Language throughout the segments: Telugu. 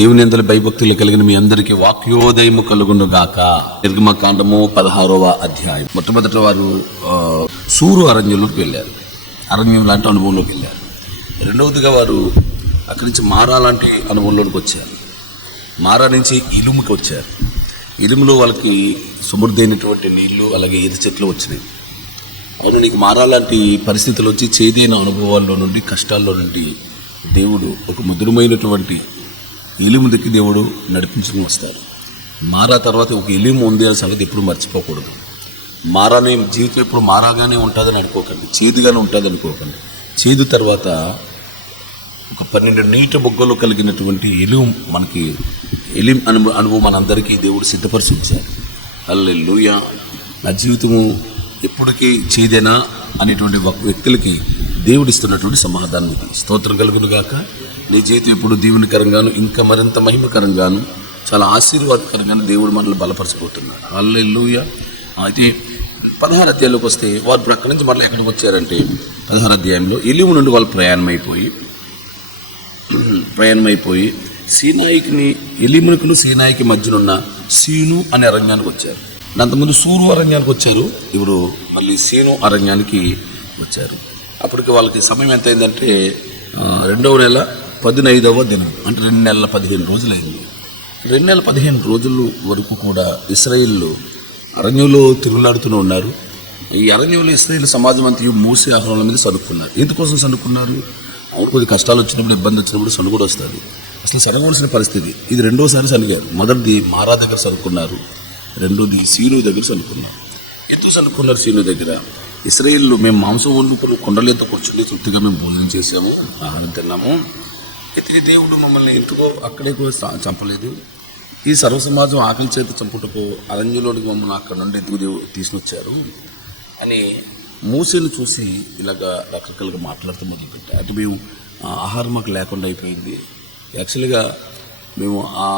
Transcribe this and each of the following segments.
దేవుని అందరి భయభక్తులు కలిగిన మీ అందరికీ వాక్యోదయము కలుగును గాక. నిర్గమకాండము 16వ అధ్యాయం. మొట్టమొదట వారు సూరు అరణ్యంలోకి వెళ్ళారు, అరణ్యం లాంటి అనుభవంలోకి వెళ్ళారు. రెండవదిగా వారు అక్కడి నుంచి మారా లాంటి అనుభవంలోకి వచ్చారు. మారా నుంచి ఇలుముకి వచ్చారు. ఇలుములో వాళ్ళకి సమృద్ధి అయినటువంటి నీళ్లు, అలాగే ఈత చెట్లు వచ్చినాయి. అవును, నీకు మారా లాంటి పరిస్థితులు వచ్చి చేదైన అనుభవాల్లో నుండి, కష్టాల్లో నుండి దేవుడు ఒక మధురమైనటువంటి ఎలిము దగ్గర దేవుడు నడిపించుకుని వస్తారు. మారా తర్వాత ఒక ఎలిము ఉంది అనే సంగతి ఎప్పుడు మర్చిపోకూడదు. మారానే జీవితం ఎప్పుడు మారాగానే ఉంటుందని అనుకోకండి, చేదుగానే ఉంటుంది అనుకోకండి. చేదు తర్వాత ఒక 12 నీటి బొగ్గలు కలిగినటువంటి ఎలిము మనకి అనుభవం మనందరికీ దేవుడు సిద్ధపరిచి ఉంచారు. హల్లెలూయా. నా జీవితము ఎప్పటికీ చేదేనా అనేటువంటి వ్యక్తులకి దేవుడు ఇస్తున్నటువంటి సమాధానం ఇది. స్తోత్రం కలుగును గాక. నీ జీవితం ఎప్పుడు దీవెనకరంగాను, ఇంకా మరింత మహిమకరంగాను, చాలా ఆశీర్వాదకరంగాను దేవుడు మనల్ని బలపరచిపోతున్నాడు. హల్లెలూయా. అయితే 16 అధ్యాయంలోకి వస్తే వారు ఇప్పుడు అక్కడి నుంచి మళ్ళీ ఎక్కడికి వచ్చారంటే 16 అధ్యాయంలో ఎలిము నుండి వాళ్ళు ప్రయాణమైపోయి సీనాయికి, ఎలిమునకును సీనాయికి మధ్యనున్న సీను అనే అరణ్యానికి వచ్చారు. అంతకుముందు సూరు అరణ్యానికి వచ్చారు, ఇప్పుడు మళ్ళీ సీను అరణ్యానికి వచ్చారు. అప్పటికి వాళ్ళకి సమయం ఎంత అయిందంటే 2వ నెల 15వ దినం, అంటే 2 నెలల 15 రోజులైంది. 2 నెలల 15 రోజుల వరకు కూడా ఇశ్రాయేలు అరణ్యంలో తిరుగులాడుతూనే ఉన్నారు. ఈ అరణ్యంలో ఇశ్రాయేలు సమాజం అంతా మోసే ఆహారాల మీద సనుక్కున్నారు. ఎందుకోసం సనుక్కున్నారు? కొద్ది కష్టాలు వచ్చినప్పుడు, ఇబ్బంది వచ్చినప్పుడు సనుగు కూడా వస్తుంది. అసలు సనగవలసిన పరిస్థితి. ఇది 2వసారి సనిగారు. మొదటిది మారా దగ్గర సనుక్కున్నారు, రెండోది సీను దగ్గర సనుక్కున్నారు. ఎందుకు సనుక్కున్నారు సీను దగ్గర? ఇశ్రాయేలు మేము మాంసం వండుకొని కొండలేత కూర్చుని తృప్తిగా మేము భోజనం చేసాము, ఆహారం తిన్నాము. అయితే దేవుడు మమ్మల్ని ఎందుకో అక్కడే చంపలేదు. ఈ సర్వసమాజం ఆకలి చేత చంపుటకు అరణ్యంలోనికి మమ్మల్ని అక్కడ నుండి ఎందుకు దేవుడు తీసుకొచ్చారు అని మూసేను చూసి ఇలాగా రకరకాలుగా మాట్లాడుతూ మొదలుపెట్టారు. అంటే మేము ఆహారం మాకు లేకుండా అయిపోయింది. యాక్చువల్గా మేము ఆ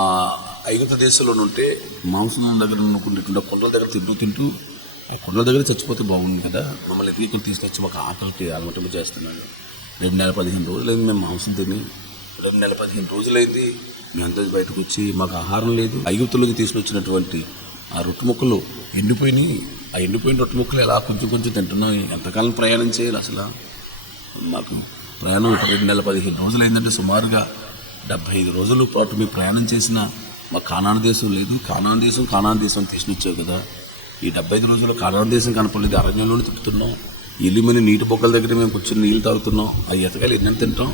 ఐగుప్తు దేశంలో ఉంటే మాంసం దగ్గర అనుకునేటువంటి కొండల దగ్గర తింటూ ఆ కొండల దగ్గర చచ్చిపోతే బాగుంది కదా, మమ్మల్ని ఎదుగుకొని తీసుకొచ్చి మాకు ఆకలికి అలమటం చేస్తున్నాను. 2 నెలల 15 రోజులైంది మేము మాంసం తిని. 2 నెలల 15 రోజులైంది మేము అంతా బయటకు వచ్చి మాకు ఆహారం లేదు. ఐగుప్తులోకి తీసుకొచ్చినటువంటి ఆ రొట్టె ముక్కలు ఎండిపోయినాయి. ఆ ఎండిపోయిన రొట్టె ముక్కలు ఎలా కొంచెం కొంచెం తింటున్నాం. ఎంతకాలం ప్రయాణం చేయాలి? అసలు మాకు ప్రయాణం 2 నెలల 15 రోజులైందంటే సుమారుగా 75 రోజుల పాటు మేము ప్రయాణం చేసిన మాకు కానాను దేశం లేదు. కానాను దేశం తీసుకొచ్చావు కదా. ఈ 75 రోజుల్లో కానాను దేశం కనపడలేదు. అరణ్యంలోనే తిప్పుతున్నాం. ఎలిమని నీటి బొక్కల దగ్గర మేము కూర్చొని నీళ్ళు తాగుతున్నాం. అవి ఎతకాలి ఎన్ని తింటాం?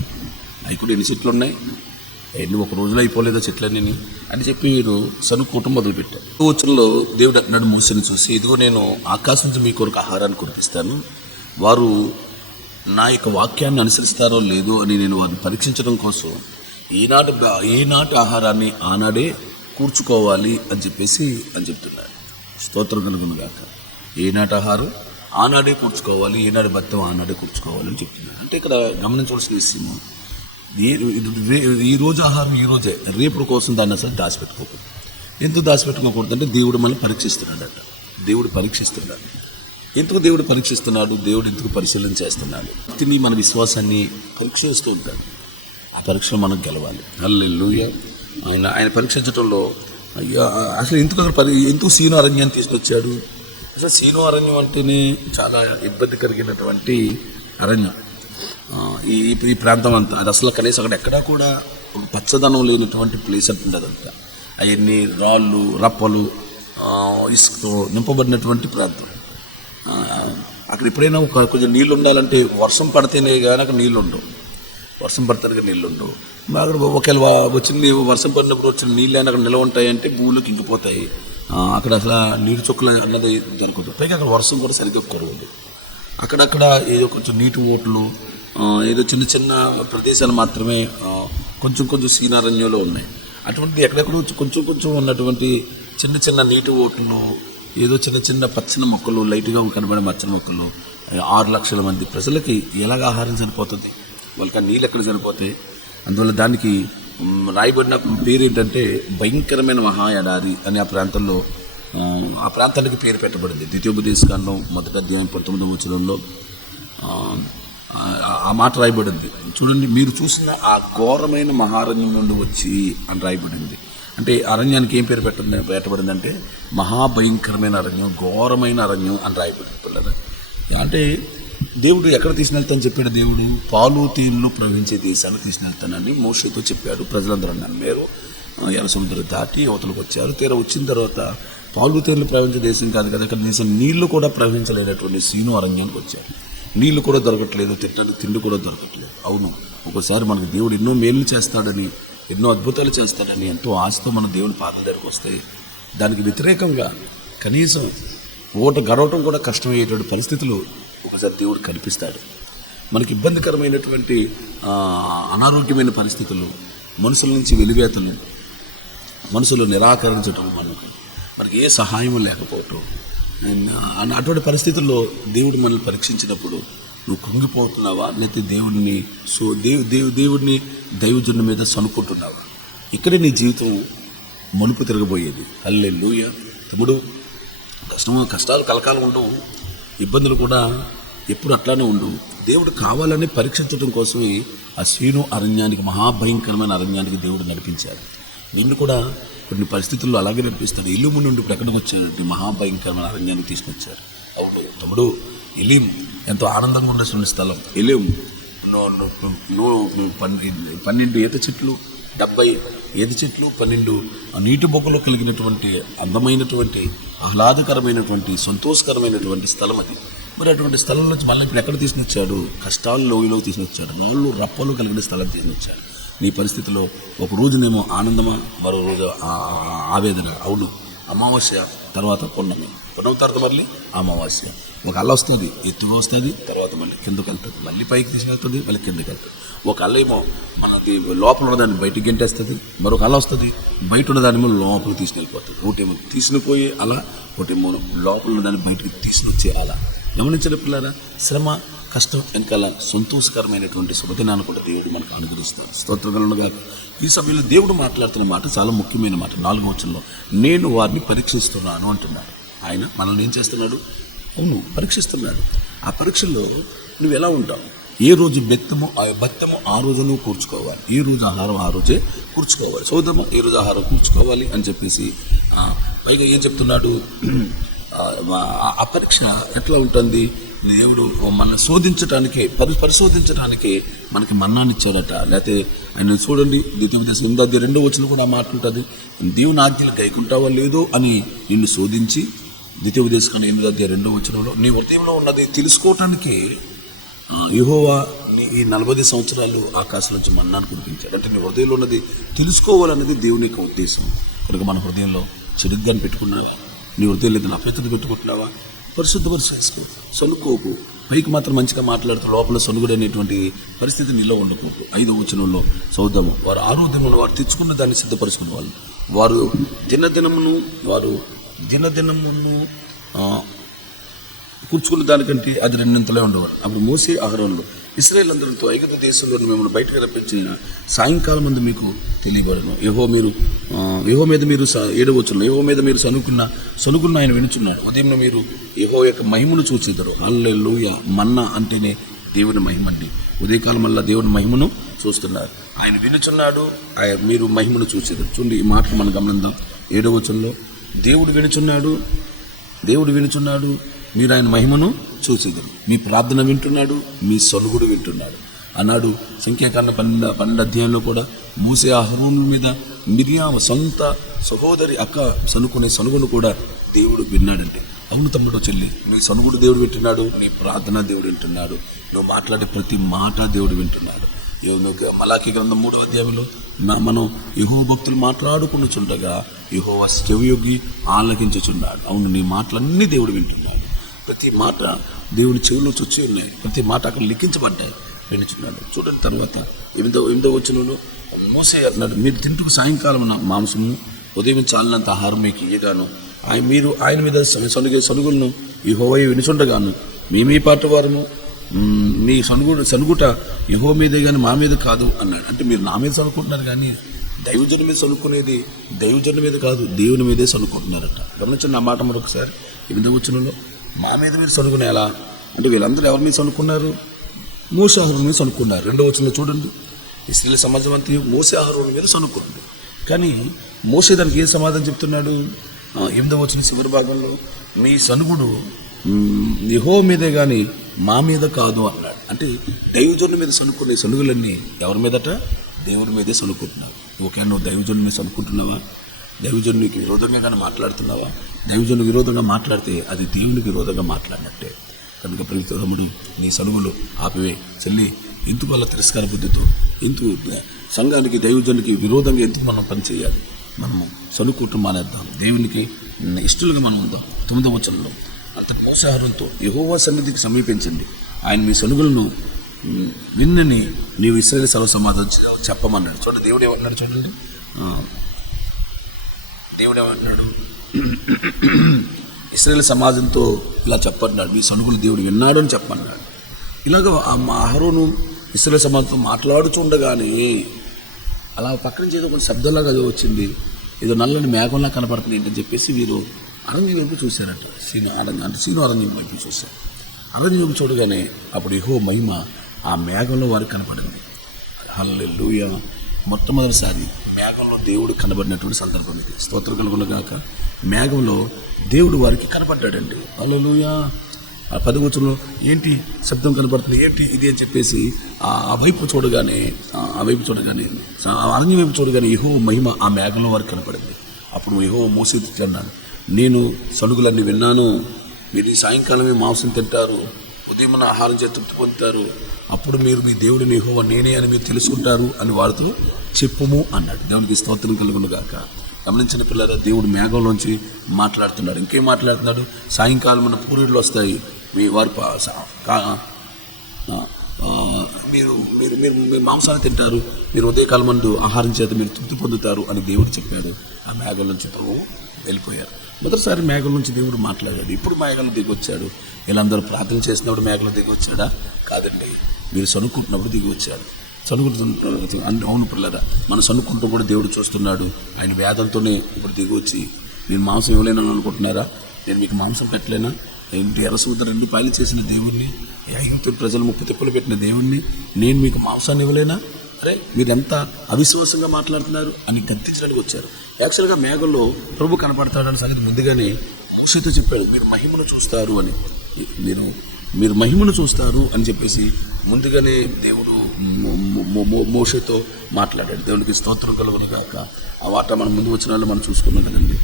అవి కూడా ఎన్ని చెట్లు ఉన్నాయి, ఎన్ని ఒక రోజులో అయిపోలేదా చెట్లన్నీ అని చెప్పి మీరు సనుక్కోవటం మొదలుపెట్టారు. వచనంలో దేవుడు అన్నాడు మోసేని చూసి, ఇదిగో నేను ఆకాశం నుంచి మీ కొరకు ఆహారాన్ని కురిపిస్తాను, వారు నా యొక్క వాక్యాన్ని అనుసరిస్తారో లేదో అని నేను వారిని పరీక్షించడం కోసం ఈనాటి ఆహారాన్ని ఆనాడే కూర్చుకోవాలి అని చెప్తున్నాడు. స్తోత్రం కలుగును గాక. ఏనాటి ఆహారం ఆనాడే కూర్చుకోవాలి, ఏనాడు బద్దం ఆనాడే కూర్చుకోవాలి అని చెప్తున్నాడు. అంటే ఇక్కడ గమనించవలసిన విషయం, ఈ రోజు ఆహారం ఈ రోజే, రేపు కోసం దాన్ని అసలు దాచిపెట్టుకోకూడదు. ఎందుకు దాచిపెట్టుకోకూడదు అంటే దేవుడు మనల్ని పరీక్షిస్తున్నాడట. దేవుడు పరీక్షిస్తున్నాడు. ఎందుకు దేవుడు పరీక్షిస్తున్నాడు? దేవుడు ఎందుకు పరిశీలన చేస్తున్నాడు? తిని మన విశ్వాసాన్ని పరీక్ష చేస్తూ ఉంటాడు. ఆ పరీక్షలో మనం గెలవాలి. హల్లెలూయా. ఆయన పరీక్షించడంలో అసలు ఎందుకు సీను అరణ్యాన్ని తీసుకొచ్చాడు? అసలు సీను అరణ్యం అంటేనే చాలా ఇబ్బంది కలిగినటువంటి అరణ్యం. ఈ ప్రాంతం అంతా అది అసలు కనీసం అక్కడ ఎక్కడా కూడా ఒక పచ్చదనం లేనటువంటి ప్లేస్ అంటుండదంట. అవన్నీ రాళ్ళు, రప్పలు, ఇసుకతో నింపబడినటువంటి ప్రాంతం. అక్కడ ఎప్పుడైనా కొంచెం నీళ్ళు ఉండాలంటే వర్షం పడితేనే కానీ అక్కడ నీళ్ళు ఉండవు. వర్షం పడితే నీళ్ళు ఉండవు. అక్కడ ఒకవేళ వచ్చింది వర్షం పడినప్పుడు వచ్చిన నీళ్ళు అయినా అక్కడ నిల్వ ఉంటాయంటే భూమిలోకి ఇంకిపోతాయి. అక్కడ అసలు నీటి చుక్కలు అన్నది జరుగుతుంది. పైగా అక్కడ వర్షం కూడా సరిగ్గా కురవదు. అక్కడక్కడ ఏదో కొంచెం నీటి ఓట్లు, ఏదో చిన్న చిన్న ప్రదేశాలు మాత్రమే కొంచెం సీనారణ్యంలో ఉన్నాయి. అటువంటి ఎక్కడెక్కడో కొంచెం ఉన్నటువంటి చిన్న నీటి ఓట్లు, ఏదో చిన్న పచ్చని మొక్కలు, లైట్గా కనబడే పచ్చని మొక్కలు 6 లక్షల మంది ప్రజలకి ఎలాగ ఆహారం సరిపోతుంది? వాళ్ళకి ఆ నీళ్ళు ఎక్కడ సరిపోతాయి? అందువల్ల దానికి రాయబడిన పేరు ఏంటంటే భయంకరమైన మహా ఎడారి అని ఆ ప్రాంతానికి పేరు పెట్టబడింది. ద్వితీయోపదేశకాండం 1వ అధ్యాయం 19వ వచనంలో ఆ మాట రాయబడింది చూడండి. మీరు చూసిన ఆ ఘోరమైన మహారణ్యం నుండి వచ్చి అని రాయబడింది. అంటే అరణ్యానికి ఏం పేరు పెట్టబడిందంటే మహాభయంకరమైన అరణ్యం, ఘోరమైన అరణ్యం అని రాయబడింది పిల్లలు. అంటే దేవుడు ఎక్కడ తీసుకెళ్తానని చెప్పాడు? దేవుడు పాలు తేనెలు ప్రవహించే దేశాన్ని తీసుకెళ్తానని మోషేతో చెప్పాడు. ప్రజలందరూ అన్నారు మీరు ఎర్ర సముద్రం దాటి అవతలకు వచ్చారు. తీరా వచ్చిన తర్వాత పాలు తేనెలు ప్రవహించే దేశం కాదు కదా, అక్కడ దేశం నీళ్లు కూడా ప్రవహించలేనటువంటి సీను అరణ్యానికి వచ్చారు. నీళ్లు కూడా దొరకట్లేదు, తినడానికి తిండి కూడా దొరకట్లేదు. అవును, ఒకసారి మనకు దేవుడు ఎన్నో మేలు చేస్తాడని, ఎన్నో అద్భుతాలు చేస్తాడని ఎంతో ఆశతో మన దేవుని పాదం దగ్గరకు వస్తే దానికి వ్యతిరేకంగా కనీసం గడవటం కూడా కష్టమయ్యేటువంటి పరిస్థితులు ఒకసారి దేవుడు కల్పిస్తాడు. మనకి ఇబ్బందికరమైనటువంటి అనారోగ్యమైన పరిస్థితులు, మనుషుల నుంచి వెలివేతలు, మనుషులు నిరాకరించడం, మనకి ఏ సహాయం లేకపోవటం, అటువంటి పరిస్థితుల్లో దేవుడు మనల్ని పరీక్షించినప్పుడు నువ్వు కృంగిపోతున్నావా, లేకపోతే దేవుడిని దైవజనుడి మీద సనుక్కుంటున్నావా? ఇక్కడే నీ జీవితం మలుపు తిరగబోయేది. హల్లెలూయా. తమ్ముడు, కష్టాలు కలకాలం ఉండవు, ఇబ్బందులు కూడా ఎప్పుడు అట్లానే ఉండవు. దేవుడు కావాలని పరీక్షించడం కోసమే ఆ సీను అరణ్యానికి, మహాభయంకరమైన అరణ్యానికి దేవుడు నడిపించాడు. నిన్ను కూడా కొన్ని పరిస్థితుల్లో అలాగే నడిపిస్తాడు. ఎలీము నుండి ఇప్పుడు ఎక్కడికి వచ్చాడు? మహాభయంకరమైన అరణ్యానికి తీసుకొచ్చారు. అవును తమ్ముడు, ఎలీం ఎంతో ఆనందంగా ఉన్నటువంటి స్థలం. ఎలీం 12 ఈత చెట్లు, 70 ఈత చెట్లు, 12 నీటి బొగ్గలు కలిగినటువంటి అందమైనటువంటి ఆహ్లాదకరమైనటువంటి సంతోషకరమైనటువంటి స్థలం అది. మరి అటువంటి స్థలం నుంచి మళ్ళీ ఇప్పుడు ఎక్కడ తీసుకొచ్చాడు? కష్టాలు లోయలోకి తీసుకొచ్చాడు. నాళ్ళు రప్పలు కలిగిన స్థలం తీసుకొచ్చాడు. నీ పరిస్థితిలో ఒక రోజునేమో ఆనందమా, మరో రోజు ఆవేదన. అవును, అమావాస్య తర్వాత పున్నమి, పున్నమి తర్వాత మళ్ళీ అమావాస్య. ఒక అల్ల వస్తుంది, ఎత్తుగా వస్తుంది, తర్వాత మళ్ళీ కిందకి వెళ్తుంది, మళ్ళీ పైకి తీసుకెళ్తుంది, మళ్ళీ కిందకి వెళ్తుంది. ఒక అల్ల ఏమో మనకి లోపల ఉన్నదాన్ని బయటికి గెంటేస్తుంది, మరొక అల్ల వస్తుంది బయట ఉన్నదాన్ని లోపలికి తీసుకెళ్ళిపోతుంది. ఒకటేమో తీసుకునిపోయి అలా, ఒకటేమో లోపల ఉన్నదాన్ని బయటికి తీసుకొచ్చే అలా. గమనించిన పిల్లరా, శ్రమ కష్టం వెనకాల సంతోషకరమైనటువంటి శుభదినాన్ని కూడా దేవుడు మనకు అనుగ్రహిస్తున్నాడు. స్తోత్రగలనుగా. ఈ సమయంలో దేవుడు మాట్లాడుతున్న మాట చాలా ముఖ్యమైన మాట. 4వ వచనంలో నేను వారిని పరీక్షిస్తున్నాను అంటున్నాడు. ఆయన మనల్ని ఏం చేస్తున్నాడు? అవును, పరీక్షిస్తున్నాడు. ఆ పరీక్షల్లో నువ్వు ఎలా ఉంటావు? ఏ రోజు బెత్తమో ఆ రోజు నువ్వు కూర్చుకోవాలి, ఏ రోజు ఆహారం ఆ రోజే కూర్చుకోవాలి, సోదరము ఏ రోజు ఆహారం కూర్చుకోవాలి అని చెప్పేసి పైగా ఏం చెప్తున్నాడు? ఆ పరీక్ష ఎట్లా ఉంటుంది? దేవుడు మనల్ని శోధించడానికి, పరిశోధించడానికి మనకి మన్నాన్ని ఇచ్చాడట. లేకపోతే ఆయన చూడండి, ద్వితీయోపదేశం 8:2 వచనం కూడా మాట్లాడుతుంది. దేవుని ఆజ్ఞలు గైకుంటావా లేదో అని నిన్ను శోధించి, ద్వితీయోపదేశం 8:2 వచనంలో నీ హృదయంలో ఉన్నది తెలుసుకోవటానికి యెహోవా ఈ 40 సంవత్సరాలు ఆకాశం నుంచి మన్నాను కురిపించాడు. అంటే నీ హృదయంలో ఉన్నది తెలుసుకోవాలన్నది దేవుని యొక్క ఉద్దేశం. కనుక మన హృదయంలో చెడుగ్గాని పెట్టుకున్నావా? నీ హృదయం లేదా అపవిత్రత పెట్టుకుంటున్నావా? పరిశుద్ధపరిచి చేసుకో, సనుక్కోకు. పైకి మాత్రం మంచిగా మాట్లాడుతూ లోపల సనుగుడు అనేటువంటి పరిస్థితి నీలో ఉండకూడదు. 5వ వచనంలో చదువుదాము. వారు ఆరోగ్యమును వారు తెచ్చుకున్న దాన్ని సిద్ధపరుచుకున్న వాళ్ళు, వారు దినదినమును కూర్చుకున్న దానికంటే అది 2 ఉండేవారు. అప్పుడు మోసే అహరోనులు ఇశ్రాయేలు అందరితో ఐగుప్తు దేశంలో మిమ్మల్ని బయటకు రప్పించిన సాయంకాలం ముందు మీకు తెలియబడను. యెహోవా మీద మీరు 7వ వచనంలో యెహోవా మీద మీరు సనుగున్న ఆయన వినుచున్నాడు. ఉదయం మీరు యెహోవా యొక్క మహిమను చూచిద్దరు. హల్లెలూయా. మన్నా అంటేనే దేవుని మహిమండి. ఉదయకాలం వల్ల దేవుని మహిమను చూస్తున్నారు. ఆయన వినుచున్నాడు, మీరు మహిమను చూసేదారు. చూడండి, ఈ మాట మనం గమనిద్దాం. 7వ వచనంలో దేవుడు వినుచున్నాడు, మీరు ఆయన మహిమను చూసేదారు. మీ ప్రార్థన వింటున్నాడు, మీ సనుగుడు వింటున్నాడు అన్నాడు. సంఖ్యాకాండం 12 అధ్యాయంలో కూడా మోసే అహరోనుల మీద మిరియాము సొంత సహోదరి అక్క సనుకునే సనుగును కూడా దేవుడు విన్నాడంటే. అవును తమ్ముడు, చెల్లి, నీ సనుగుడు దేవుడు వింటున్నాడు, నీ ప్రార్థన దేవుడు వింటున్నాడు, నువ్వు మాట్లాడే ప్రతి మాట దేవుడు వింటున్నాడు. మలాకీ గ్రంథం 3వ అధ్యాయంలో మనం యెహోవా భక్తులు మాట్లాడుకుంటుండగా యెహోవా చెవియొగ్గి ఆలకించుచున్నాడు. అవును, నీ మాటలన్నీ దేవుడు వింటున్నాడు. ప్రతి మాట దేవుని చెవిలో చొచ్చి ఉన్నాయి, ప్రతి మాట అక్కడ లిఖించబడ్డాయి, వినుచున్నాడు. చూడండి తర్వాత 8వ వచనంలో మోసే అన్నాడు, మీరు తింటుకు సాయంకాలం మాంసము, ఉదయం చాలినంత ఆహారం మీకు ఇయ్యగాను, ఆయన మీద సనుగులను యెహోవా వినుచుండగాను మేమీ పాట వారము, మీ సనుగుట యెహోవా మీదే కానీ మా మీద కాదు అన్నాడు. అంటే మీరు నా మీద సనుకుంటున్నారు కానీ దైవజనుడి మీద సనుక్కునేది దైవజనుడి మీద కాదు, దేవుని మీదే సనుకుంటున్నారట. గమనించండి నా మాట మరొకసారి. 8వ వచనంలో మా మీద మీరు సనుకునేలా అంటే వీళ్ళందరూ ఎవరి మీద సనుకున్నారు? మోషే అహరోను మీద సనుక్కున్నారు. 2వ వచనంలో చూడండి, ఇశ్రాయేలు సమాజం అంతా మోషే అహరోను మీద సనుక్కుంది. కానీ మోషే దానికి ఏ సమాధానం చెప్తున్నాడు? 8వ వచనం చివరి భాగంలో, మీ సనుగుడు యెహోవా మీదే కానీ మా మీద కాదు అన్నాడు. అంటే దైవజనుల మీద సనుక్కునే సనుగులన్నీ ఎవరి మీదట? దేవుని మీదే సనుక్కుంటున్నారు. ఓకే, నువ్వు దైవజనుల మీద సనుక్కుంటున్నావా? దైవజనునికి విరోధంగా కానీ మాట్లాడుతున్నావా? దైవజను విరోధంగా మాట్లాడితే అది దేవునికి విరోధంగా మాట్లాడినట్టే. కనుక ప్రియతముడు, నీ సనుగులు ఆపివే. చెల్లి, ఎందుకు అలా తిరస్కార బుద్ధితో, ఎందుకు సంఘానికి దైవజనునికి విరోధంగా ఎందుకు మనం పని చేయాలి? మనము సనుక్కుంటూ మానేద్దాం, దేవునికి ఇష్టలుగా మనం ఉందాం. 9వ వచనంలో, అతను మోషే అహరోనుతో యెహోవా సన్నిధికి సమీపించింది, ఆయన మీ సనుగులను విన్నని నీవు ఇశ్రాయేలు సర్వ సమాధానం చెప్పమన్నాడు. చూడండి, దేవుడు ఏమన్నాడు చూడండి. దేవుడు ఏమన్నాడు? ఇశ్రాయేలు సమాజంతో ఇలా చెప్పన్నాడు, మీ సనుగులు దేవుడు విన్నాడు అని చెప్పన్నాడు. ఇలాగ మా అహరోను ఇశ్రాయేలు సమాజంతో మాట్లాడుచుండగానే అలా పక్క నుంచి ఏదో కొంచెం శబ్దంలాగా అది వచ్చింది, ఏదో నల్లని మేఘంలా కనపడుతుంది ఏంటని చెప్పేసి వీరు అరణ్యం వైపు చూశారంట. సీను అరణ్యం వైపు చూశారు. అరణ్యం వైపు చూడగానే అప్పుడు యెహోవా మహిమ ఆ మేఘంలో వారికి కనపడింది. హల్లెలూయా! మొట్టమొదటిసారి మేఘంలో దేవుడు కనబడినటువంటి సందర్భం ఇది. స్తోత్రం కలుగును గాక. మేఘంలో దేవుడు వారికి కనపడ్డాడండి. హల్లెలూయా! ఆ 10వ వచనంలో ఏంటి శబ్దం కనపడుతుంది, ఏంటి ఇది అని చెప్పేసి ఆ వైపు చూడగానే అరణ్యం వైపు చూడగానే యెహోవా మహిమ ఆ మేఘంలో వారికి కనపడింది. అప్పుడు యెహోవా మోషేతో అన్నాడు, నేను సనుగులన్నీ విన్నాను. మీరు ఈ సాయంకాలమే మాంసం తింటారు, ఉదయం ఆహారం చేసి తృప్తి పొందుతారు. అప్పుడు మీరు మీ దేవుడిని యెహోవా నేనే అని మీరు తెలుసుకుంటారు అని వారితో చెప్పుము అన్నాడు. దేవునికి స్తోత్రం కలుగును గాక. గమనించిన పిల్లల, దేవుడు మేఘంలోంచి మాట్లాడుతున్నాడు. ఇంకేం మాట్లాడుతున్నాడు? సాయంకాలం మన పూరీళ్ళు వస్తాయి, మీ వారు మీరు మీరు మీరు మాంసాన్ని తింటారు, మీరు ఉదయకాలం ముందు ఆహారం చేత మీరు తృప్తి పొందుతారు అని దేవుడు చెప్పాడు. ఆ మేఘం నుంచి ప్రభువు వెళ్ళిపోయారు. మొదటిసారి మేఘం నుంచి దేవుడు మాట్లాడాడు. ఇప్పుడు మేఘంలో దిగి వచ్చాడు. వీళ్ళందరూ ప్రార్థన చేసినప్పుడు మేఘంలో దిగి వచ్చాడా? కాదండి, మీరు సనుక్కుంటున్నప్పుడు దిగి వచ్చాడు. సనుకుంటున్న అవును పిల్లరా, మనం సనుక్కుంటూ కూడా దేవుడు చూస్తున్నాడు. ఆయన వేదంతోనే ఇప్పుడు దిగి వచ్చి, నేను మాంసం ఇవ్వలేనని అనుకుంటున్నారా? నేను మీకు మాంసం పెట్టలేనా? ఏంటి ఎర్ర సముద్రం 2 పాయలు చేసిన దేవుణ్ణి, ఐగుప్తు ప్రజలు 30 తిప్పలు పెట్టిన దేవుణ్ణి నేను మీకు మాంసాన్ని ఇవ్వలేనా? అరే, మీరు ఎంత అవిశ్వాసంగా మాట్లాడుతున్నారు అని గద్దించడానికి వచ్చారు. యాక్చువల్గా మేఘంలో ప్రభు కనపడతాడని సంగతి ముందుగానే మోషేతో చెప్పాడు. మీరు మహిమను చూస్తారు అని, మీరు మహిమను చూస్తారు అని చెప్పేసి ముందుగానే దేవుడు మోషేతో మాట్లాడాడు. దేవునికి స్తోత్రం కలుగును గాక. ఆ వార్త మనం ముందు వచనాల్లో మనం చూసుకున్నాం కదండి.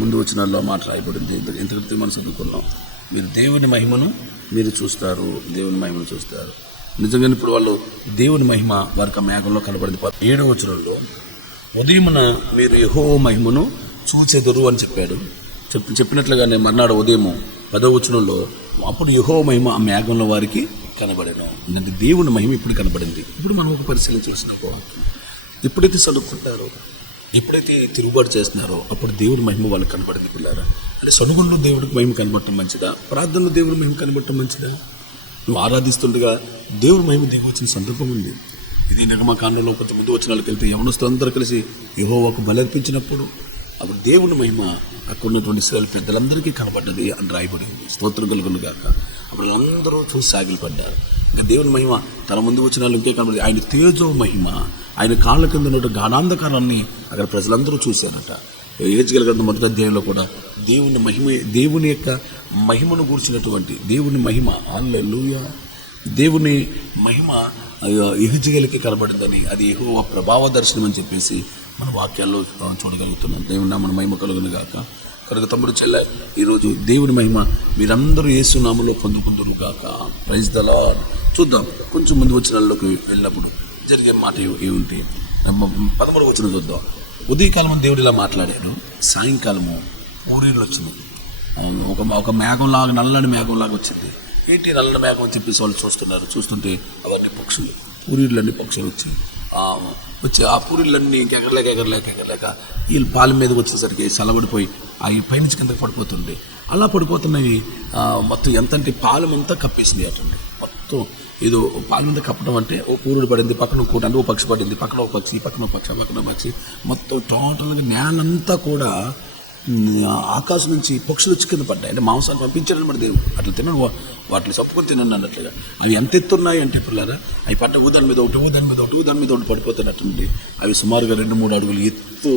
ముందు వచనాల్లో మాట రాయబడింది. ఎంతకంటే మనం చదువుకున్నాం, మీరు దేవుని మహిమను చూస్తారు. నిజంగానే ఇప్పుడు వాళ్ళు దేవుని మహిమ వారికి మేఘంలో కనబడింది. 7వ వచనంలో, ఉదయమున మీరు యెహోవా మహిమను చూచెదరు అని చెప్పాడు. చెప్పినట్లుగానే మర్నాడు ఉదయము 10వ వచనంలో, అప్పుడు యెహోవా మహిమ ఆ మేఘంలో వారికి కనబడేను. అంటే దేవుని మహిమ ఇప్పుడు కనబడింది. ఇప్పుడు మనం ఒక పరిశీలించాల్సిన వాక్యం, ఎప్పుడైతే సనుక్కుంటారో, ఎప్పుడైతే తిరుగుబాటు చేస్తున్నారో అప్పుడు దేవుడి మహిమ వాళ్ళకి కనబడింది పిల్లారా. అంటే సనుగుల్లో దేవుడికి మహిమ కనబడటం మంచిదా? ప్రార్థనలో దేవుడి మహిమ కనబడటం మంచిదా? నువ్వు ఆరాధిస్తుండగా దేవుడి మహిమ దిగి వచ్చిన సందర్భం ఉంది. ఇది నిర్గమకాండంలో కొంచెం ముందు వచనాలకు వెళ్తే యవనస్తులందరూ కలిసి యెహోవాకు బలర్పించినప్పుడు అప్పుడు దేవుని మహిమ అక్కడ ఉన్నటువంటి ఇశ్రాయేలు పెద్దలందరికీ కనబడ్డది అని రాయబడి ఉంది. స్తోత్రం కలుగును గాక. అప్పుడు అందరూ చూసి సాగిలపడ్డారు. ఇంకా దేవుని మహిమ తన ముందు వచనాలు ఇంకే కనబడింది. ఆయన తేజో మహిమ, ఆయన కాళ్ళ కింద ఉన్న గాఢాంధకారాన్ని అక్కడ ప్రజలందరూ చూశారట. హెజ్కేలు గ్రంథం 1వ అధ్యాయంలో కూడా దేవుని యొక్క మహిమను కూర్చున్నటువంటి దేవుని మహిమ, హల్లెలూయా, దేవుని మహిమ యెహెజ్కేలుకి కనబడిందని, అది యెహోవా ప్రభావ దర్శనం అని చెప్పేసి మన వాక్యాల్లో చూడగలుగుతున్నాం. దేవుని మన మహిమ కలుగును గాక. కనుక తమ్ముడు చెల్లె, ఈరోజు దేవుని మహిమ మీరందరూ యేసు నామములో పొందుకుందురు గాక. Praise the Lord. చూద్దాం, కొంచెం ముందు వచనాల్లోకి వెళ్ళినప్పుడు జరిగే మాట ఏమిటి? 13వ వచనం చూద్దాం. ఉదయకాలం దేవుడు ఇలా మాట్లాడాడు, సాయంకాలము పూరీలు వచ్చింది. ఒక మేఘంలాగా, నల్లని మేఘంలాగా వచ్చింది. ఏంటి నల్లని మేఘం అని చెప్పేసి వాళ్ళు చూస్తుంటే అవన్నీ పక్షులు, పూరీలన్నీ పక్షులు వచ్చి ఆ పూరీలన్నీ ఎగరలేక వీళ్ళు పాల మీదకి వచ్చేసరికి చల్లబడిపోయి అవి పైనుంచి కిందకి పడిపోతుంది. అలా పడిపోతున్నాయి. మొత్తం ఎంతంటే పాలమంతా కప్పేసింది అటండి. మొత్తం ఏదో పాల మీద కప్పడం అంటే ఓ పూరుడు పడింది, పక్కన కూట అంటే ఓ పక్షి పడింది, పక్కన ఒక పక్షి, పక్కన ఒక పక్షి, మొత్తం టోటల్గా నేలంతా కూడా ఆకాశం నుంచి పక్షులు వచ్చి కింద పడ్డాయి. అంటే మాంసాన్ని పంపించాడని మన దేవుడు. అట్లా తినను, వాటిని చప్పుకొని తినను అన్నట్లుగా. అవి ఎంత ఎత్తున్నాయి అంటే పిల్లరా, అవి పడ్డ ఊదాని మీద ఒకటి పడిపోతున్నట్టుండి అవి సుమారుగా 2-3 అడుగులు ఎత్తు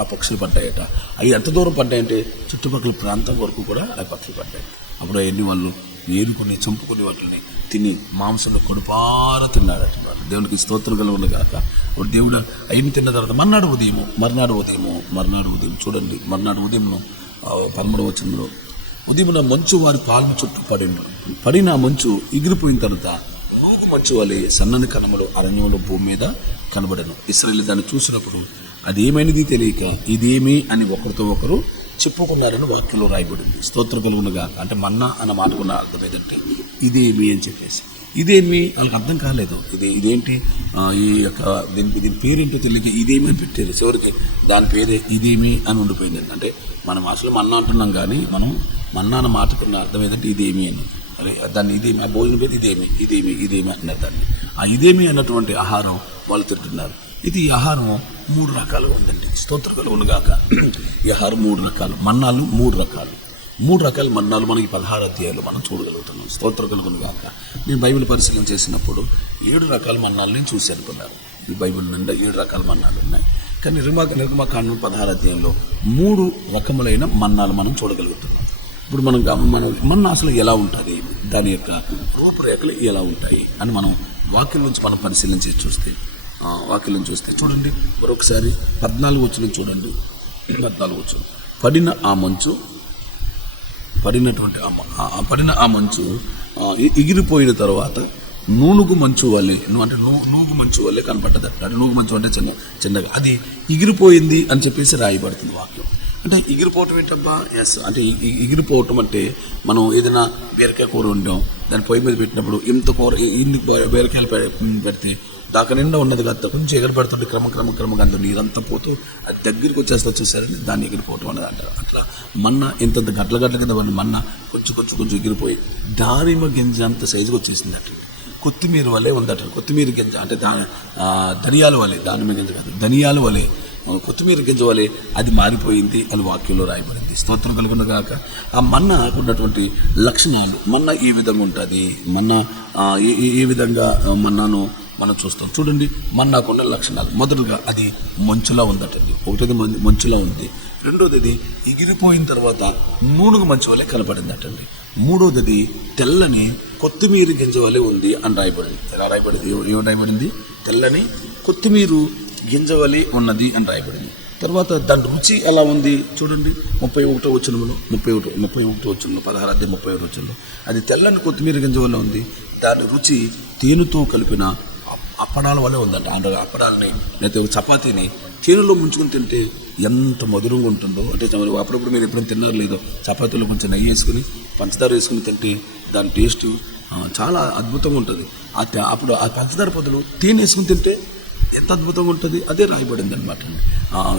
ఆ పక్షులు పడ్డాయట. అవి ఎంత దూరం పడ్డాయంటే చుట్టుపక్కల ప్రాంతం వరకు కూడా ఆ పక్షులు పడ్డాయి. అప్పుడు అవన్నీ వాళ్ళు ఏరుకొని చంపుకొని వాటిని తిని మాంసంలో కొడుపార తిన్నాడట. దేవునికి స్తోత్రం కలుగును గాక. ఇప్పుడు దేవుడు అయిన తిన్న తర్వాత మర్నాడు ఉదయం చూడండి, మర్నాడు ఉదయంలో 13వ వచనంలో, ఉదయమున మంచు వారి పాలన చుట్టూ పడిన మంచు ఎగిరిపోయిన తర్వాత నూగు మంచు వలె సన్నని కణములు అరణ్యంలో భూమి మీద కనబడను. ఇశ్రాయేలు దాన్ని చూసినప్పుడు అది ఏమైనది తెలియక ఇదేమి అని ఒకరితో ఒకరు చెప్పుకున్నారని వాక్యంలో రాయబడింది. స్తోత్రం కలుగునుగా. అంటే మన్నా అన్న మాటకున్న అర్థం ఏదంటే ఇదేమి అని చెప్పేసి, ఇదేమి వాళ్ళకి అర్థం కాలేదు. ఇదేంటి ఈ యొక్క దీని పేరేంటో తెలియక ఇదేమి అని పెట్టారు. చివరికి దాని పేరే ఇదేమి అని ఉండిపోయింది. అంటే మనం అసలు మన్నా అంటున్నాం కానీ మనం మన్నా అన్న మాటకున్న అర్థం ఏదంటే ఇదేమి అని. దాన్ని ఇదేమి, ఆ భోజనం పేరు ఇదేమి అంటున్నారు దాన్ని. ఆ ఇదేమి అన్నటువంటి ఆహారం వాళ్ళు తింటున్నారు. ఈ ఆహారం 3 రకాలుగా ఉందండి. స్తోత్రం కలుగును గాక. ఈ ఆహారం 3 రకాలు, మన్నాలు 3 రకాలు. 3 రకాల మన్నాలు మనకి 16 అధ్యాయాలు మనం చూడగలుగుతున్నాం. స్తోత్రం కలుగును గాక. నేను బైబిల్ పరిశీలన చేసినప్పుడు 7 రకాల మన్నాలు నేను చూసి అనుకున్నాను. ఈ బైబిల్ నిండా 7 రకాల మన్నాలు ఉన్నాయి. కానీ నిర్గమకాండం 16 అధ్యాయంలో 3 రకములైన మన్నాలు మనం చూడగలుగుతున్నాం. ఇప్పుడు మనం మన్నా అసలు ఎలా ఉంటుంది, దాని యొక్క రూపురేఖలు ఎలా ఉంటాయి అని మనం వాక్యం నుంచి మనం పరిశీలన చేసి చూస్తే చూడండి. మరొకసారి 14వ వచనం చూడండి. 14వ వచనం, పడిన ఆ మంచు ఎగిరిపోయిన తర్వాత నూనెగు మంచు వల్లే, అంటే నూగు మంచు వల్లే కనపడ్డదట. అంటే నూగు మంచు అంటే చిన్నగా అది ఎగిరిపోయింది అని చెప్పేసి రాయబడుతుంది వాక్యం. అంటే ఎగిరిపోవటం ఏంటబ్బా? ఎస్, అంటే ఎగిరిపోవటం అంటే మనం ఏదైనా బీరకాయ కూర వండాం, దాన్ని పొయ్యి మీద పెట్టినప్పుడు ఇంత కూర ఇన్ని బీరకాయలు పెడితే దాకా నిండా ఉన్నది కదా, కొంచెం ఎగరపడుతుంటే క్రమంగా అంత నీరంతా పోతూ అది దగ్గరికి వచ్చేస్తా చూసారని దాన్ని ఎగిరిపోవటం అనేది అంటారు. అట్లా మన్నా ఇంత గట్ల కింద మన్నా కొంచెం ఎగిరిపోయి దానిమ్మ గింజ అంత సైజుకి వచ్చేసింది అట్లా. కొత్తిమీర వలె ఉందట. కొత్తిమీర గింజ అంటే ధనియాల వలె, దానిమ్మ గింజ కాదు, ధనియాల వలె, కొత్తిమీర గింజ వలె అది మారిపోయింది అని వాక్యంలో రాయబడింది. స్తోత్రం కలుగును గాక. ఆ మన్నా ఉన్నటువంటి లక్షణాలు, మన్నా ఏ విధంగా ఉంటుంది, మన్నా ఏ విధంగా మన్నాను మనం చూస్తాం. చూడండి, మన్నాకున్న లక్షణాలు. మొదటగా అది మంచులా ఉందటండి. ఒకటోది మంచులా ఉంది. రెండోది అది ఎగిరిపోయిన తర్వాత నూనెకు మంచు వలె కనపడిందటండి. మూడోది తెల్లని కొత్తిమీర గింజ వలె ఉంది అని రాయబడింది. ఎలా రాయబడింది? ఏం రాయబడింది? తెల్లని కొత్తిమీర గింజ వలె ఉన్నది అని రాయబడింది. తర్వాత దాని రుచి ఎలా ఉంది చూడండి. 31వ వచనంలో 16 అధ్యాయం 31వ వచనంలో అది తెల్లని కొత్తిమీర గింజ వల్ల ఉంది. దాని రుచి తేనెతో కలిపిన అప్పడాల వల్ల ఉందంట. అంటే అప్పడాలని లేకపోతే ఒక చపాతీని తేనెలో ముంచుకొని తింటే ఎంత మధురంగా ఉంటుందో. అంటే అప్పుడప్పుడు మీరు ఎప్పుడైనా తిన్నారు లేదో, చపాతీలో కొంచెం నెయ్యి వేసుకుని పంచదార వేసుకుని తింటే దాని టేస్ట్ చాలా అద్భుతంగా ఉంటుంది. అప్పుడు ఆ పంచదార బదులు తేనె వేసుకుని తింటే ఎంత అద్భుతంగా ఉంటుంది. అదే రాయబడింది అనమాట.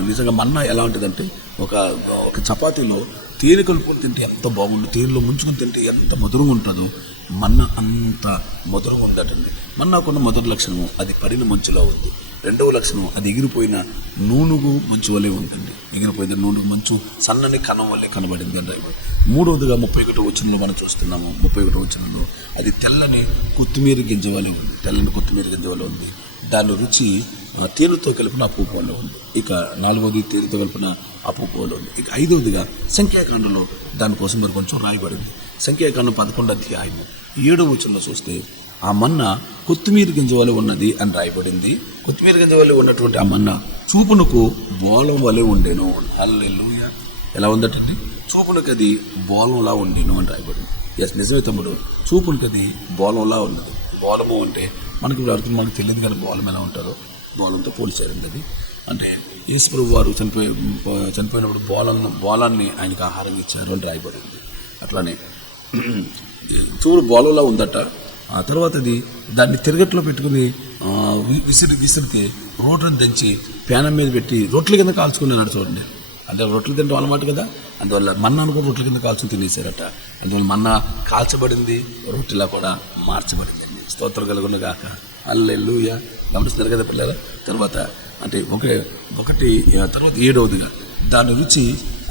నిజంగా మన్నా ఎలా ఉంటుందంటే ఒక చపాతీలో తేనె కలుపుకొని తింటే ఎంత బాగుంటుంది, తేనెలో ముంచుకొని తింటే ఎంత మధురంగా ఉంటుందో మన్నా అంత మధురంగా ఉండటండి. మన్నాకున్న మొదటి లక్షణము అది పడిన మంచులో ఉంది. రెండవ లక్షణం అది ఎగిరిపోయిన నూనెగు మంచు వలె ఉంటుంది. ఎగిరిపోయిన నూనెగు మంచు సన్నని కణం వల్లే కనబడింది అంటే. మూడవదిగా 31వ వచనంలో మనం చూస్తున్నాము. 31వ వచనంలో అది తెల్లని కొత్తిమీర గింజ వలె ఉంది. తెల్లని కొత్తిమీర గింజ వలె ఉంది. దాని రుచి తేనెతో కలిపిన అప్పు పోలో ఉంది. ఇక 4వది తేనెతో కలిపిన అప్పు పోలో ఉంది. ఇక 5వదిగా సంఖ్యాకాండంలో దానికోసం మరి కొంచెం రాయబడింది. సంఖ్యాకాండం 11వ అధ్యాయం 7వ వచనంలో చూస్తే ఆ మన్నా కొత్తిమీర గింజ వలె ఉన్నది అని రాయబడింది. కొత్తిమీర గింజ వలె ఉన్నటువంటి ఆ మన్నా చూపునకు బోలం వలె ఉండేను. హల్లెలూయా. ఎలా ఉందటండి? చూపునకు అది బోలంలా ఉండేను అని రాయబడింది. ఎస్, నిజమే తమ్ముడు, చూపునకు అది బోలంలా ఉన్నది. బోలము అంటే మనకి అర్థం మనకు తెలియదు కానీ బోలం ఎలా ఉంటారో బోలంతో పోల్చారండి. అది అంటే యేసుప్రభు వారు చనిపోయినప్పుడు బోలాన్ని ఆయనకు ఆహారం ఇచ్చారు అని రాయబడింది. అట్లానే చూడు బోలంలా ఉందట. ఆ తర్వాత దాన్ని తిరగట్లో పెట్టుకుని విసిరితే రోట్లను తెంచి ప్యానం మీద పెట్టి రొట్టెల కింద కాల్చుకున్నాడు చూడండి. అంటే రొట్టెలు తింటాం అన్నమాట కదా. అందువల్ల మన్నాను కూడా రొట్టెల కింద కాల్చుకుని తినేసారట. అందువల్ల మన్నా కాల్చబడింది, రొట్టెలా కూడా మార్చబడింది. స్తోత్రం కలుగును గాక. హల్లెలూయా. గమనిస్తున్నారు కదా పిల్లల. తర్వాత అంటే ఒకటి తర్వాత 7వదిగా దాని రుచి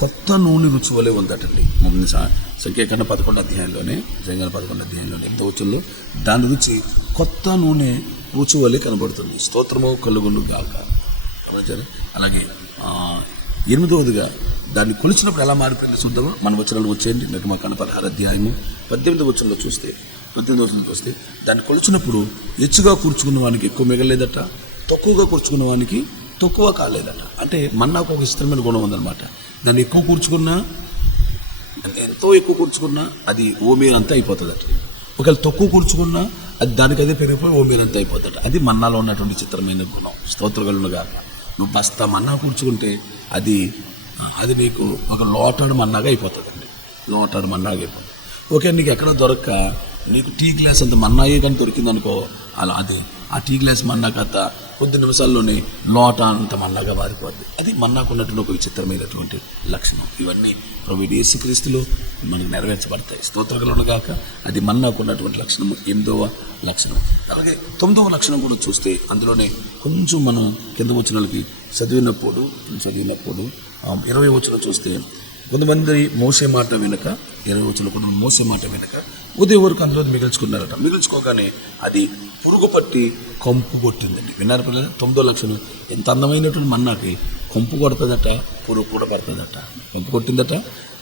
కొత్త నూనె రుచి వలె ఉందటండి. సంఖ్యాకాండం 11 అధ్యాయంలోనే 11 అధ్యాయంలోనే 8వ వచనంలో దాని రుచి కొత్త నూనె రుచి వలె కనబడుతుంది. స్తోత్రము కలుగును గాక. అలాగే 8వదిగా దాన్ని కొలిచినప్పుడు ఎలా మారిపోయింది చూద్దాము. మన వచనాలు వచ్చేయండి. నిర్గమకాండం 16 అధ్యాయము 18వ వచనంలో చూస్తే దాన్ని కొలిచినప్పుడు హెచ్చుగా కూర్చుకున్న వానికి ఎక్కువ మిగలేదట, తక్కువగా కూర్చుకున్న వానికి తక్కువ కాలేదట. అంటే మన్నాకు ఒక ఇష్టమైన గుణం ఉందన్నమాట. దాన్ని ఎక్కువ కూర్చుకున్నా, ఎంతో ఎక్కువ కూర్చుకున్నా అది ఓమేర్ అంతా అయిపోతుందట. ఒకవేళ తక్కువ కూర్చుకున్నా అది దానికి అదే పెరిగిపోయి ఓమేర్ అంతా అయిపోతుందట. అది మన్నాలో ఉన్నటువంటి చిత్రమైన గుణం. స్తోత్రగలుగా నువ్వు బస్తా మన్నా కూర్చుకుంటే అది నీకు ఒక లోటాడు మన్నాగా అయిపోతుందండి. లోటాడు మన్నాగా అయిపోతుంది. ఓకే, నీకు ఎక్కడ దొరక్క నీకు టీ గ్లాస్ అంత మన్నాయే కానీ దొరికిందనుకో, అలా అది ఆ టీ గ్లాస్ మన్నా కథ కొద్ది నిమిషాల్లోనే లోట అంత మన్నాగా మారిపోద్ది. అది మన్నాకు ఉన్నటువంటి ఒక విచిత్రమైనటువంటి లక్షణం. ఇవన్నీ ప్రభువైన యేసుక్రీస్తులో మనకు నెరవేర్చబడతాయి. స్తోత్రగలుగును గాక. అది మన్నాకు ఉన్నటువంటి లక్షణం, 8వ లక్షణం. అలాగే 9వ లక్షణం కూడా చూస్తే అందులోనే కొంచెం మనం కింద వచనాలకి చదివినప్పుడు 20వ వచనం చూస్తే కొంతమంది మోసే మాట వినక, 20వ వచనంలో కూడా మోసే మాట వినక ఉదయం వరకు అందులో మిగుల్చుకున్నారట. మిగుల్చుకోగానే అది పురుగు పట్టి కంపు కొట్టిందండి. విన్నారు పిల్లలు? 9వ లక్షణం. ఎంత అందమైనటువంటి మన్నాకి కంపు కొడుతుందట, పురుగు కూడా పడుతుందట. కంపు కొట్టిందట,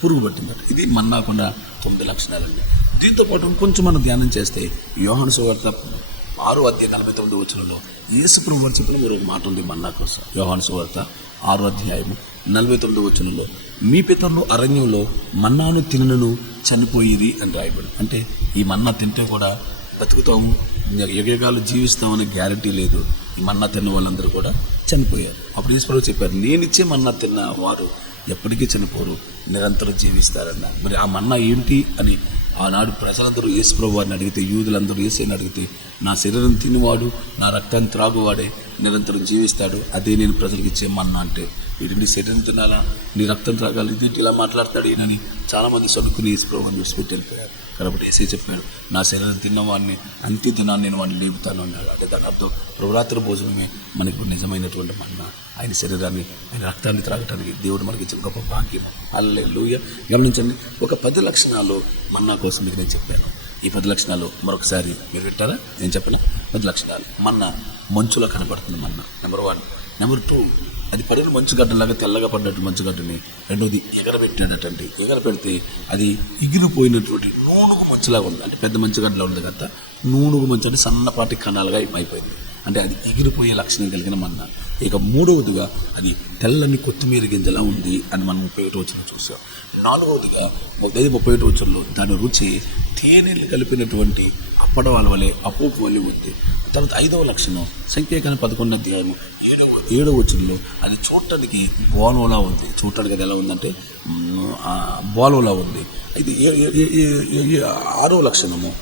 పురుగు పట్టిందట. ఇది మన్నాకున్న 9 లక్షణాలండి. దీంతో పాటు కొంచెం మనం ధ్యానం చేస్తే యోహాను సువార్త 6వ అధ్యాయం 49వ వచనంలో యేసు ప్రభువు వారు చెప్పిన మరొక మాట ఉంది మన్నా కోసం. యోహాను సువార్త 6వ అధ్యాయము 49వ వచనంలో మీ పితరులు అరణ్యంలో మన్నాను తినను చనిపోయిరి అని రాయబడి. అంటే ఈ మన్నా తింటే కూడా బతుకుతాము, యుగయుగాలు జీవిస్తామనే గ్యారంటీ లేదు. ఈ మన్నా తిన్న వాళ్ళందరూ కూడా చనిపోయారు. అప్పుడు యేసు చెప్పారు, నేనిచ్చే మన్నా తిన్న వారు ఎప్పటికీ చనిపోరు, నిరంతరం జీవిస్తారన్న. మరి ఆ మన్నా ఏంటి అని ఆనాడు ప్రజలందరూ యేసు ప్రభు వారిని అడిగితే, యూదులందరూ యేసుని అడిగితే, నా శరీరం తినివాడు నా రక్తాన్ని త్రాగువాడే నిరంతరం జీవిస్తాడు, అదే నేను ప్రజలకు ఇచ్చే మన్నా. అంటే వీటి నీ శరీరం తినాలా, నీ రక్తం త్రాగాలి, ఇదేంటి ఇలా మాట్లాడతాడు ఈయనని చాలామంది సనుకుని యేసు ప్రభువుని చూసిపెట్టి వెళ్ళిపోయారు. కాబట్టి యేసే చెప్పాడు, నా శరీరం తిన్నవాడిని అంత్య దినాన్ని నేను వాడిని లేపుతాను అన్నాడు. అంటే దాని అర్థం ప్రభురాత్రి భోజనమే మనకు నిజమైనటువంటి మన్నా. ఆయన శరీరాన్ని, ఆయన రక్తాన్ని త్రాగటానికి దేవుడు మనకి ఇచ్చిన గొప్ప భాగ్యం. హల్లెలూయా. గమనించండి, ఒక 10 లక్షణాలు మన్నా కోసం మీకు నేను చెప్పాను. ఈ 10 లక్షణాలు మరొకసారి మీరు వింటారా? నేను చెప్పిన 10 లక్షణాలు. మన్నా మంచులో కనపడుతుంది మన్నా, నెంబర్ 1. నెంబర్ 2, అది పడిన మంచుగడ్డలాగా తెల్లగా పడినట్టు మంచుగడ్డని. రెండోది ఎగరబెట్టాడటండి. ఎగరబెడితే అది ఎగిరిపోయినటువంటి నూనెగు మంచులాగా ఉంది. అంటే పెద్ద మంచుగడ్డలా ఉంది కదా, నూనెగు మంచు అంటే సన్నపాటి కణాలుగా అయిపోయింది. అంటే అది ఎగిరిపోయే లక్షణం కలిగిన మన్నా. ఇక 3వదిగా అది తెల్లని కొత్తిమీర గింజలా ఉంది అని మనం 31వ వచనం చూసాం. 4వదిగా 31వ వచనంలో దాని రుచి తేనెలు కలిపినటువంటి అప్పడవాల వలె అపోపు వలె ఉంది. తర్వాత 5వ లక్షణం సంఖ్యాకాండం 11 అధ్యాయము 7వ వచనంలో అది చూడటానికి బోలోలా ఉంది. చూడటానికి అది ఎలా ఉందంటే బోలోలా ఉంది. అయితే 6వ లక్షణము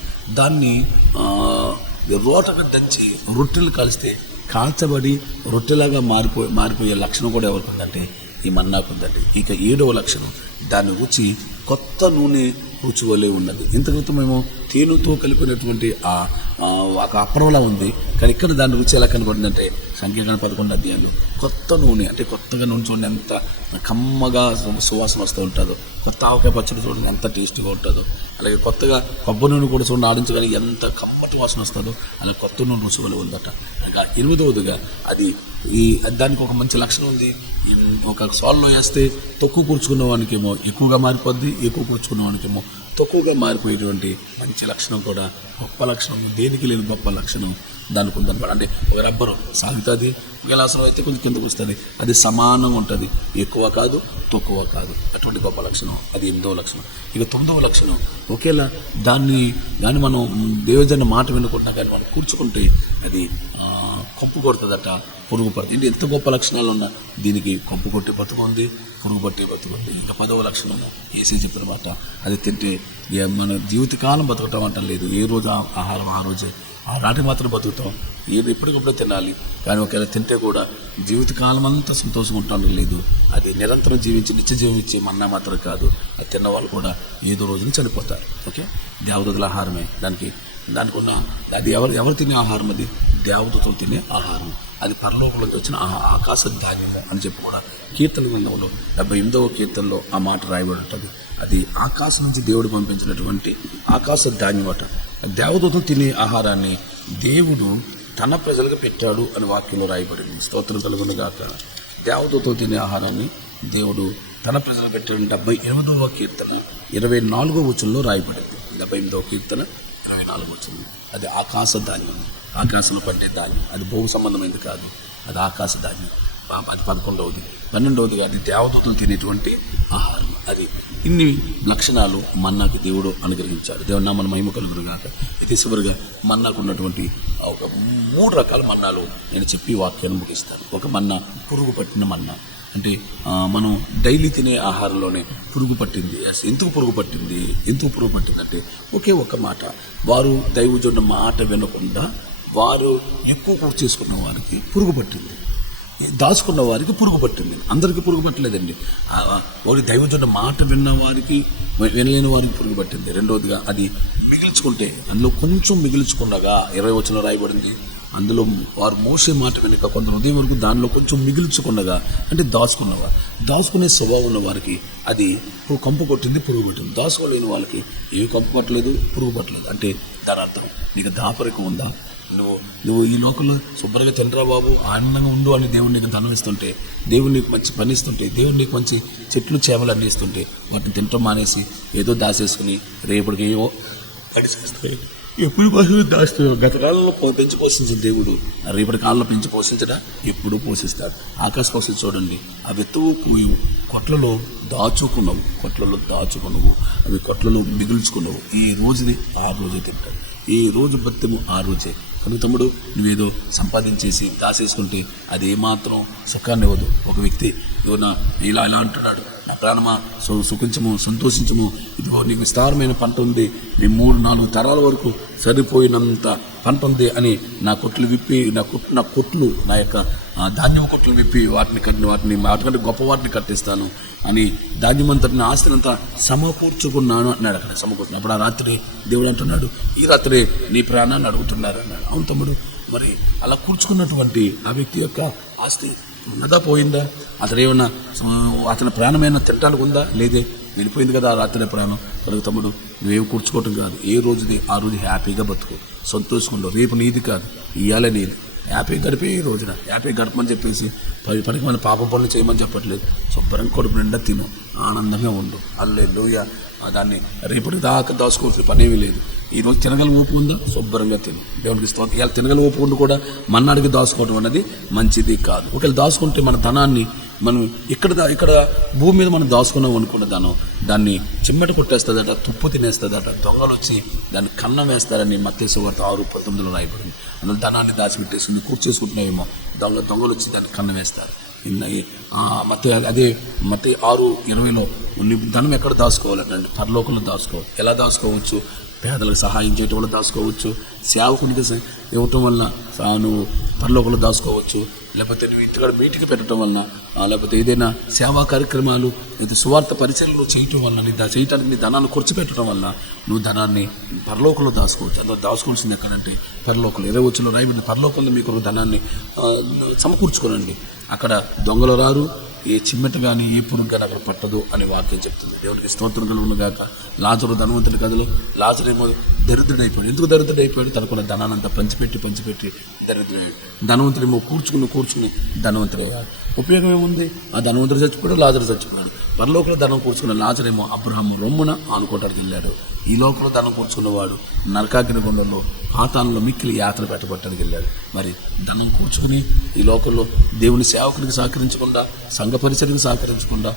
దాన్ని రోటగా దంచి రొట్టెలు కలిస్తే కాల్చబడి రొట్టెలాగా మారిపోయే లక్షణం కూడా ఎవరికి ఉందంటే ఈ మన్నాకు ఉందండి. ఇక 7వ లక్షణం దాని రుచి కొత్త నూనె రుచి వలె ఉన్నది. ఇంతకుముందు మేము తేనెతో కలిపినటువంటి ఒక అప్పరంలా ఉంది, కానీ ఇక్కడ దాని రుచి ఎలా కనబడిందంటే సంఖ్యాకాండం 11 అధ్యాయంలో కొత్త నూనె. అంటే కొత్తగా నూనె చూడండి ఎంత కమ్మగా సువాసన వస్తూ ఉంటుందో, కొత్త ఆవకాయ పచ్చడి చూడండి ఎంత టేస్ట్గా ఉంటుందో, అలాగే కొత్తగా కొబ్బరి నూనె కూడా చూడండి ఆడించగానే ఎంత కమ్మటి వాసన వస్తుందో, అలా కొత్త నూనె రుచి వలె ఉందట. ఇంకా 8వదిగా అది దానికి ఒక మంచి లక్షణం ఉంది. ఒక సోల్లో వేస్తే తక్కువ కూర్చుకున్న వానికేమో ఎక్కువగా మారిపోద్ది, ఎక్కువ కూర్చుకున్న వానికేమో తక్కువగా మారిపోయేటువంటి మంచి లక్షణం కూడా, గొప్ప లక్షణం, దేనికి లేని గొప్ప లక్షణం దానికి ఉందన్నమాట. అంటే ఒక రబ్బరు సాగుతుంది, ఒకవేళ అవసరం అయితే కొంచెం కిందకు వస్తుంది, అది సమానంగా ఉంటుంది, ఎక్కువ కాదు తక్కువ కాదు. అటువంటి గొప్ప లక్షణం అది 8వ లక్షణం. ఇక 9వ లక్షణం ఒకేలా దాన్ని మనం దేవజన మాట వినుకుంటున్నా కానీ మనం కూర్చుకుంటే అది కంపు కొడుతుందట, పురుగు పడుతుంది. ఎంత గొప్ప లక్షణాలు ఉన్నా దీనికి కంపు కొట్టే బతుకుంది, పురుగు పట్టే బతుకుంది. ఇక 10వ లక్షణము యేసే చెప్పినమాట, అది తింటే మన జీవితకాలం బతకటం అంట లేదు. ఏ రోజు ఆహారం ఆ రోజే, ఆ రాటి మాత్రం బతుకుతాం, ఏది ఎప్పటికప్పుడు తినాలి. కానీ ఒకవేళ తింటే కూడా జీవితకాలం అంతా సంతోషంగా ఉంటాను లేదు. అది నిరంతరం జీవించి నిత్య జీవం ఇచ్చే మన్నా మాత్రం కాదు. అది తిన్న వాళ్ళు కూడా ఏదో రోజున చనిపోతారు. ఓకే, దేవదూతల ఆహారమే, దానికి దానికి ఉన్న అది ఎవరు తినే ఆహారం, అది దేవతతో తినే ఆహారం, అది పరలోకంలోకి వచ్చిన ఆకాశ ధాన్యము అని చెప్పి కూడా కీర్తన గ్రంథంలో 78వ కీర్తనలో ఆ మాట రాయబడి ఉంటుంది. అది ఆకాశం నుంచి దేవుడు పంపించినటువంటి ఆకాశ ధాన్యం అట. దేవతతో తినే ఆహారాన్ని దేవుడు తన ప్రజలకు పెట్టాడు అని వాక్యంలో రాయబడింది. స్తోత్రం కలుగును గాక. దేవతతో తినే ఆహారాన్ని దేవుడు తన ప్రజలకు పెట్టాడు. 78వ కీర్తన 24వ వచనంలో రాయబడింది. 78వ కీర్తన 24వ వచనం. అది ఆకాశ ధాన్యం, ఆకాశంలో పండే ధాన్యం. అది భూమి సంబంధమైనది కాదు, అది ఆకాశ ధాన్యం. అది 11వది. 12వది అది దేవతలు తినేటువంటి ఆహారం. అది ఇన్ని లక్షణాలు మన్నాకి దేవుడు అనుగ్రహించాడు. దేవుడు నామన మహిమ కలుగును గాక. ఇది చివరిగా మన్నాకు ఉన్నటువంటి ఒక 3 రకాల మన్నాలు నేను చెప్పి వాక్యాన్ని ముగిస్తాను. ఒక మన్నా పురుగు పట్టిన మన్నా, అంటే మనం డైలీ తినే ఆహారంలోనే పురుగు పట్టింది. ఎందుకు పురుగు పట్టింది అంటే ఒకే ఒక మాట, వారు దైవజనుడి మాట వినకుండా వారు ఎక్కువ కూర్చు చేసుకున్న వారికి పురుగు పట్టింది, దాచుకున్న వారికి పురుగు పట్టింది. అందరికీ పురుగు పట్టలేదండి. ఒకటి దైవజనుడి మాట విన్న వారికి, వినలేని వారికి పురుగు పట్టింది. రెండవదిగా అది మిగిల్చుకుంటే, అందులో కొంచెం మిగిల్చుకున్నగా 20 వచనంలో రాయబడింది. అందులో వారు మోసే మాట వెనుక కొంత ఉదయం వరకు దానిలో కొంచెం మిగిల్చుకున్నగా, అంటే దాచుకునే స్వభావం ఉన్న వారికి అది కంపు కొట్టింది, పురుగు పట్టింది. దాచుకోలేని వాళ్ళకి ఏమి కంపు పట్టలేదు, పురుగు పట్టలేదు. అంటే దాని అర్థం, నీకు దాపరికం ఉందా, నువ్వు ఈ లోకంలో శుభ్రంగా తినరా బాబు, ఆనందంగా ఉండు అని దేవుడు నీకు ధనం ఇస్తుంటే, దేవుడు నీకు మంచి పని ఇస్తుంటే, దేవుడు నీకు మంచి చెట్లు చేపలు అన్నీ ఇస్తుంటే వాటిని తినటం మానేసి ఏదో దాచేసుకుని రేపటికి ఏవో పడిచేస్తాయి, ఎప్పుడు కోసం దాస్తాడు. గత కాలంలో పెంచి పోషించిన దేవుడు రేపటి కాలంలో పెంచి పోషించడా, ఎప్పుడూ పోషిస్తాడు. ఆకాశ పక్షులు చూడండి, అవి ఎత్తువు పోయి కొట్లలో దాచుకున్నావు, అవి కొట్లలో మిగుల్చుకున్నావు. ఈ రోజుది ఆ రోజే తింటాడు, ఈ రోజు బతిము ఆ రోజే. కనుక తమ్ముడు, నువ్వేదో సంపాదించేసి దాచేసుకుంటే అది ఏమాత్రం సుఖాన్ని ఇవ్వదు. ఒక వ్యక్తి ఇలా అంటున్నాడు, నా ప్రాణమా సుఖించము, సంతోషించము, ఇదిగో నీకు విస్తారమైన పంట ఉంది, నీ 3-4 తరాల వరకు సరిపోయినంత పంట ఉంది అని నా యొక్క ధాన్యం కొట్లు విప్పి వాటికంటే గొప్ప వాటిని కట్టిస్తాను అని ధాన్యమంతటిని ఆస్తినంతా సమకూర్చుకున్నాను అన్నాడు. అక్కడ సమకూర్చున్నాడు. అప్పుడు ఆ రాత్రి దేవుడు అంటున్నాడు, ఈ రాత్రి నీ ప్రాణాన్ని అడుగుతున్నారు అన్నాడు. అవును తమ్ముడు, మరి అలా కూర్చుకున్నటువంటి ఆ వ్యక్తి యొక్క ఆస్తి ఉన్నదా, పోయిందా? అతని ప్రాణమైన తినటానికి ఉందా, లేదే, వెళ్ళిపోయింది కదా ఆ రాత్రి ప్రాణం. కనుక తమ్ముడు, నువ్వేం కూర్చుకోవటం కాదు, ఏ రోజుది ఆ రోజు హ్యాపీగా బతుకు, సంతోషంలో. రేపు నీది కాదు, ఇయ్యాలే నీది. హ్యాపీగా గడిపే ఈ రోజున హ్యాపీగా గడపమని చెప్పేసి పనికి మన పాప పనులు చేయమని చెప్పట్లేదు. శుభ్రంగా కడుపు నిండా తిను, ఆనందంగా ఉండు. హల్లెలూయా. దాన్ని రేపటి దాకా దాచుకోవాల్సిన పనేమీ లేదు. ఈరోజు తినగల ఊపు ఉందా, శుభ్రంగా తిను, దేవునికి స్తోత్రం. ఇలా తినగల ఊపు ఉండి కూడా మన్నాడికి దాచుకోవడం అనేది మంచిది కాదు. ఒకవేళ దాచుకుంటే మన ధనాన్ని మనం ఇక్కడ భూమి మీద మనం దాచుకున్నాం అనుకున్న దాన్ని చిమ్మట కొట్టేస్తుందట, తుప్పు తినేస్తుందట, దొంగలు వచ్చి దాన్ని కన్నం వేస్తారని మత్తయి సువార్త 6:19 రాయబడింది. అందులో ధనాన్ని దాచిపెట్టేసుకుని కూర్చేసుకుంటున్నాయేమో దొంగలు వచ్చి దాన్ని కన్నం వేస్తారు. అదే మత్తయి 6:20లో ధనం ఎక్కడ దాచుకోవాలంటే పరలోకంలో దాచుకోవాలి. ఎలా దాచుకోవచ్చు? పేదలకు సహాయం చేయటం వల్ల దాచుకోవచ్చు, సేవకునికి ఇవ్వటం వలన నువ్వు పరలోకంలో దాచుకోవచ్చు, లేకపోతే నువ్వు ఇంటికాడ మీటింగ్ పెట్టడం వలన, లేకపోతే ఏదైనా సేవా కార్యక్రమాలు లేదా సువార్త పరిచర్యలు చేయటం వలన, చేయటానికి నీ ధనాన్ని ఖర్చు పెట్టడం వల్ల నువ్వు ధనాన్ని పరలోకంలో దాచుకోవచ్చు. అందులో దాచుకోవాల్సింది ఎక్కడంటే పరలోకంలో. 20 వచనంలో రాయబడిన పరలోకంలో మీకు ధనాన్ని సమకూర్చుకోనండి. అక్కడ దొంగలు రారు, ఏ చిమ్మెట కానీ ఏ పురుగు కానీ అక్కడ పట్టదు అని వాక్యం చెప్తుంది. దేవునికి స్తోత్రం కలుగును గాక. లాజరు ధనవంతుడి కథలో లాజరేమో దరిద్రుడైపోయాడు. ఎందుకు దరిద్రుడైపోయాడు? తనకున్న ధనానంతా పంచిపెట్టి దరిద్రుడైపోయాడు. ధనవంతుడేమో కూర్చుకుని ధనవంతుడయ్యాడు. ఉపయోగం ఏముంది? ఆ ధనవంతుడు చచ్చిపోయాడు, లాజరు చచ్చిపోయాడు. పరలోకంలో ధనం కూర్చుకున్న లాజరేమో అబ్రహాము రొమ్మున ఆనుకోవటానికి వెళ్ళాడు. ఈ లోకంలో ధనం కూర్చున్నవాడు నరకాగ్ని గుండంలో పాతాళంలో మిక్కిలి యాత్ర పెట్టబట్టడానికి వెళ్ళాడు. మరి ధనం కూర్చుకుని ఈ లోకంలో దేవుని సేవకునికి సహకరించకుండా, సంఘ పరిచర్యకు సహకరించకుండా,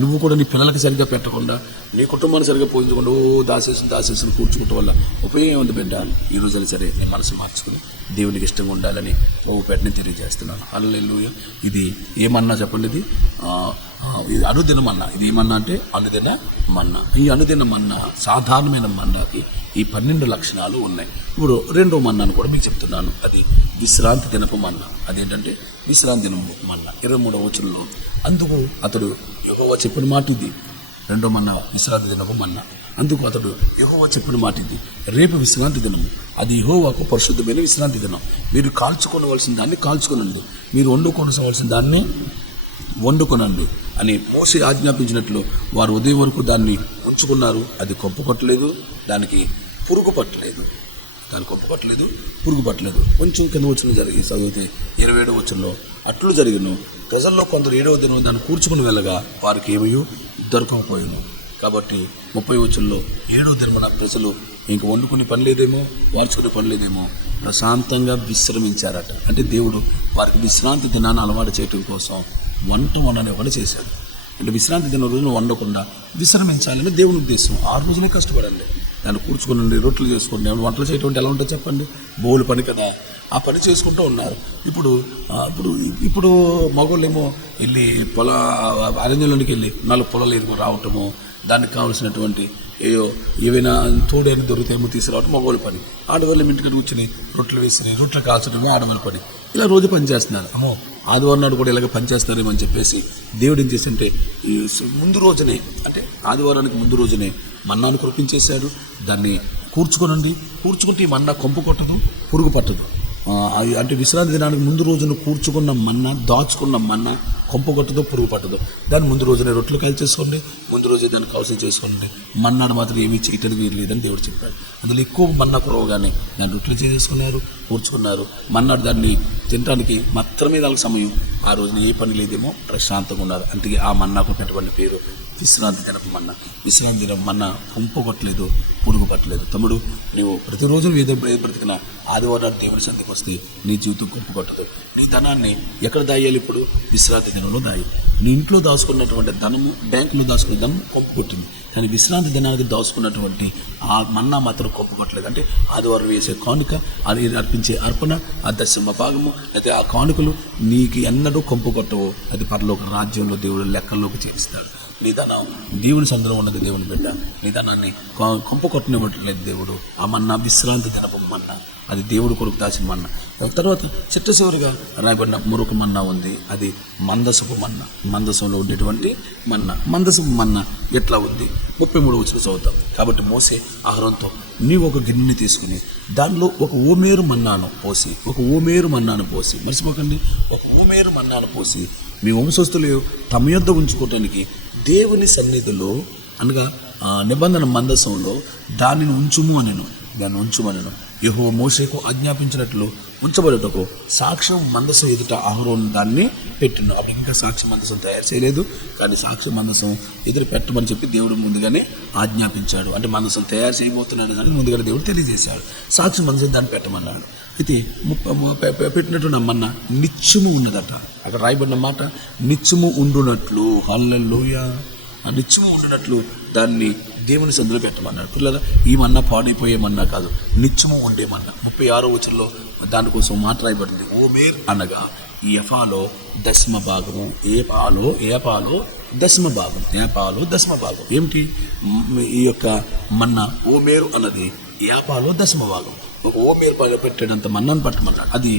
నువ్వు కూడా నీ పిల్లలకి సరిగ్గా పెట్టకుండా, నీ కుటుంబాన్ని సరిగ్గా పోయించకుండా దాసేసి కూర్చుకోవటం వల్ల ఉపయోగం ఉంది బిడ్డ. ఈ రోజున సరే నేను మనసు మార్చుకుని దేవునికి ఇష్టంగా ఉండాలని పెట్టని తెలియజేస్తున్నాను. హల్లెలూయా. ఇది ఏమన్నా చెప్పండి, ఇది అనుదిన మన్నా. ఇది ఏమన్నా అంటే అనుదిన మన్నా. ఈ అనుదిన మన్నా, సాధారణమైన మన్నాకి ఈ 12 లక్షణాలు ఉన్నాయి. ఇప్పుడు 2వ మన్నాను కూడా మీకు చెప్తున్నాను. అది విశ్రాంతి దినపు మన్నా. అదేంటంటే విశ్రాంతి దినపు మన్నా. 23వ వచనంలో అందుకు అతడు యెహోవా చెప్పిన మాట ఇది. 2వ మన్నా విశ్రాంతి దినపు మన్నా. అందుకు అతడు యెహోవా చెప్పిన మాట ఇది, రేపు విశ్రాంతి దినం, అది యెహోవాకు పరిశుద్ధమైన విశ్రాంతి దినం. మీరు కాల్చుకొనవలసిన దాన్ని కాల్చుకొనండి, మీరు వండుకొనవలసిన దాన్ని వండుకొనండి అని మోషే ఆజ్ఞాపించినట్లు వారు ఉదయం వరకు దాన్ని ఉంచుకున్నారు. అది కొప్పు కొట్టలేదు, దానికి పురుగు పట్టలేదు, పురుగు పట్టలేదు. కొంచెం కింద వచ్చిన జరిగి చదివితే 27వ వచనంలో అట్లు జరిగిను, ప్రజల్లో కొందరు 7వ దినం దాన్ని కూర్చుకుని వెళ్ళగా వారికి ఏమయో దొరకకపోయాను. కాబట్టి 30వ వచనంలో 7వ దినమున ప్రజలు ఇంక వండుకునే పని లేదేమో, వార్చుకునే పని లేదేమో, ప్రశాంతంగా విశ్రమించారట. అంటే దేవుడు వారికి విశ్రాంతి దినాన్ని అలవాటు చేయటం కోసం వంట వండనివ్వని చేశాడు. అంటే విశ్రాంతి దిన రోజున వండకుండా విశ్రమించాలని దేవుని ఉద్దేశం. 6 రోజులే కష్టపడండి, దాన్ని కూర్చుకోనండి, రొట్టెలు చేసుకోండి. వంటలు చేయటం ఎలా ఉంటుందో చెప్పండి, బోలు పని కదా, ఆ పని చేసుకుంటూ ఉన్నారు. ఇప్పుడు మగవాళ్ళేమో వెళ్ళి అరణ్యంలోనికి వెళ్ళి 4 పొలాలు ఎదుగు రావటము, దానికి కావాల్సినటువంటి ఏవైనా తోడైన దొరికితేమో తీసుకురావటం మగవాళ్ళ పని. ఆడవాళ్ళు ఇంటికి కూర్చుని రొట్టెలు వేసి రొట్టెలు కాల్చడమే ఆడవాళ్ళ పని. ఇలా రోజు పని చేస్తున్నారు. ఆదివారం నాడు కూడా ఇలాగ పనిచేస్తారేమో అని చెప్పేసి దేవుడు ఏం చేసింటే ముందు రోజునే, అంటే ఆదివారానికి ముందు రోజునే మన్నాను కురిపించేశాడు. దాన్ని కూర్చుకుంటే ఈ మన్నా కొంపు కొట్టదు, పురుగు పట్టదు. అంటే విశ్రాంతి దినానికి ముందు రోజున కూర్చుకున్న మన్నా, దాచుకున్న మన్నా కొంపు కొట్టదు, పురుగు పట్టదు. దాన్ని ముందు రోజునే రొట్టెలు కాయలు చేసుకోండి, ముందు రోజే దాన్ని కవసం చేసుకోండి. మన్నాడు మాత్రం ఏమీ చేయటానికి వీలు లేదని దేవుడు చెప్పాడు. అందులో ఎక్కువ మన్నా కురవగానే దాన్ని రొట్టెలు చేసుకున్నారు, కూర్చుకున్నారు. మన్నాడు దాన్ని తినడానికి మాత్రమే దానికి సమయం. ఆ రోజున ఏ పని లేదేమో, ప్రశాంతంగా ఉన్నారు. అందుకే ఆ మన్నాకు ఉన్నటువంటి పేరు విశ్రాంతి దినపు మన్నా. విశ్రాంతి దినం మన్నా కొంపు కొట్టలేదు, పురుగు పట్టలేదు. తమ్ముడు, నీవు ప్రతిరోజు ఏదో బ్రతికిన ఆదివారం దేవుని సంధికి వస్తే నీ జీవితం కొంపు కొట్టదు. నీ ధనాన్ని ఎక్కడ దాయాలి? ఇప్పుడు విశ్రాంతి దినంలో దాయి. నీ ఇంట్లో దాచుకున్నటువంటి ధనము, బ్యాంకులో దాచుకున్న ధనం కొంపు కొట్టింది. కానీ విశ్రాంతి దినానికి దాచుకున్నటువంటి ఆ మన్నా మాత్రం కొంపు కొట్టలేదు. అంటే ఆదివారం వేసే కానుక, అది అర్పించే అర్పణ, ఆ దశమ భాగము, అయితే ఆ కానుకలు నీకు ఎన్నడూ కొంపు కొట్టవు. అది పరలోక రాజ్యంలో దేవుడు లెక్కల్లోకి చేస్తాడు. నీ ధనం దేవుని సందులో ఉన్నది, దేవుని బిడ్డ. నీ ధనాన్ని కొంప కొట్టనివ్వట్లేదు దేవుడు. ఆ మన్నా విశ్రాంతి దినపు మన్నా, అది దేవుడు కొరకు దాచిన మన్నా. తర్వాత చిట్ట చివరిగా రాయబడిన మరొక మన్నా ఉంది, అది మందసపు మన్నా. మందసంలో ఉండేటువంటి మన్నా. మందసపు మన్నా ఎట్లా ఉంది? 33వ వచనం చదువుతాం. కాబట్టి మోసే అహరోనుతో, నీవు ఒక గిన్నెని తీసుకుని దానిలో ఒక ఓమేరు మన్నాను పోసి, మర్చిపోకండి, ఒక ఓమేరు మన్నాను పోసి మీ వంశస్థులు తమ యొద్ద ఉంచుకోవటానికి దేవుని సన్నిధిలో, అనగా నిబంధన మందసంలో దానిని ఉంచుమనెను. యెహోవా మోషేకు ఆజ్ఞాపించినట్లు ఉంచబడుటకు సాక్ష్యం మందసం ఎదుట అహరోను దాన్ని పెట్టిను. అప్పుడు ఇంకా సాక్ష్య మందసం తయారు చేయలేదు, కానీ సాక్ష్య మందసం ఎదురు పెట్టమని చెప్పి దేవుడు ముందుగానే ఆజ్ఞాపించాడు. అంటే మందసం తయారు చేయబోతున్నాడు కానీ ముందుగానే దేవుడు తెలియజేశాడు. సాక్ష్య మందసం దాన్ని పెట్టమన్నాడు. అయితే పెట్టినట్టు మన్నా నిత్యము ఉన్నదట. అక్కడ రాయబడిన మాట నిత్యము ఉండునట్లు, హల్లెలూయా, నిత్యము ఉండునట్లు దాన్ని దేవుని సందులో పెట్టమన్నాడు. పిల్లల, ఈ మన్నా పాడైపోయే మన్నా కాదు, నిత్యము ఉండే మన్నా. 36వ వచనంలో దానికోసం మాట రాయబడింది. ఓమేర్ అనగా ఈ ఎఫాలో దశమ భాగము, ఏపాలో దశమ భాగం. ఏమిటి ఈ యొక్క మన్నా? ఓమేరు అన్నది యాపాలో దశమ భాగం. ఒక ఓమేరు పెట్టేటంత మన్నాను పట్టమన్నాడు. అది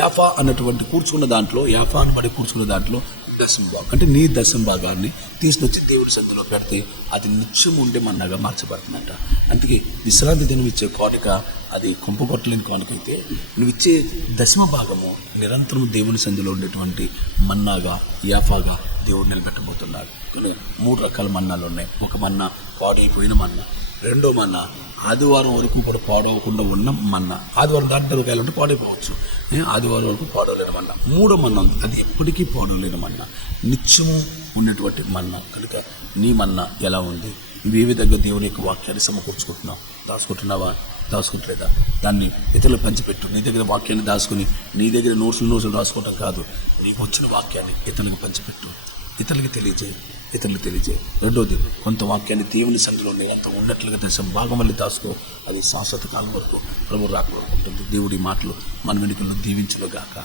యాఫా అన్నటువంటి కూర్చుకున్న దాంట్లో, యాఫాను బడి కూర్చుకున్న దాంట్లో దశమ భాగం. అంటే నీ దశమ భాగాన్ని తీసుకొచ్చి దేవుడి సంధిలో పెడితే అది నిత్యం ఉండే మన్నాగా మార్చబడుతుందంట. అందుకే విశ్రాంతి దినం ఇచ్చే కానుక అది కొంపు కొట్టలేని కానుక అయితే, నువ్వు ఇచ్చే దశమ భాగము నిరంతరం దేవుని సంధిలో ఉండేటువంటి మన్నాగా, యాఫాగా దేవుడు నిలబెట్టబోతున్నాడు. కానీ 3 రకాల మన్నాలు ఉన్నాయి. ఒక మన్నా పాడైపోయిన మన్నా, రెండో మన్నా ఆదివారం వరకు కూడా పాడవకుండా ఉన్న మన్నా. ఆదివారం దాటి రకాయలు పాడైపోవచ్చు, ఆదివారం వరకు పాడవలేని మన్నా. 3వ మన్నా ఉంది, అది ఎప్పటికీ పాడవలేని మన్నా, నిత్యము ఉన్నటువంటి మన్నా. కనుక నీ మన్నా ఎలా ఉంది? నువ్వు ఏ విధంగా దేవుని యొక్క వాక్యాన్ని సమకూర్చుకుంటున్నావు? దాచుకుంటలేదా? దాన్ని ఇతరులకు పంచిపెట్టు. నీ దగ్గర వాక్యాన్ని దాచుకుని నీ దగ్గర నోట్సులు రాసుకోవటం కాదు, నీకు వచ్చిన వాక్యాన్ని ఇతరులకు పంచిపెట్టు, ఇతరులకు తెలియజేయి. రెండోది, కొంత వాక్యాన్ని దేవుని సంధిలో అంత ఉన్నట్లుగా దశం భాగం వల్ల దాచుకో. అది శాశ్వత కాలం వరకు, ప్రభు రాక వరకు ఉంటుంది. దేవుడి మాటలు మన వెనుకలను దీవించునుగాక.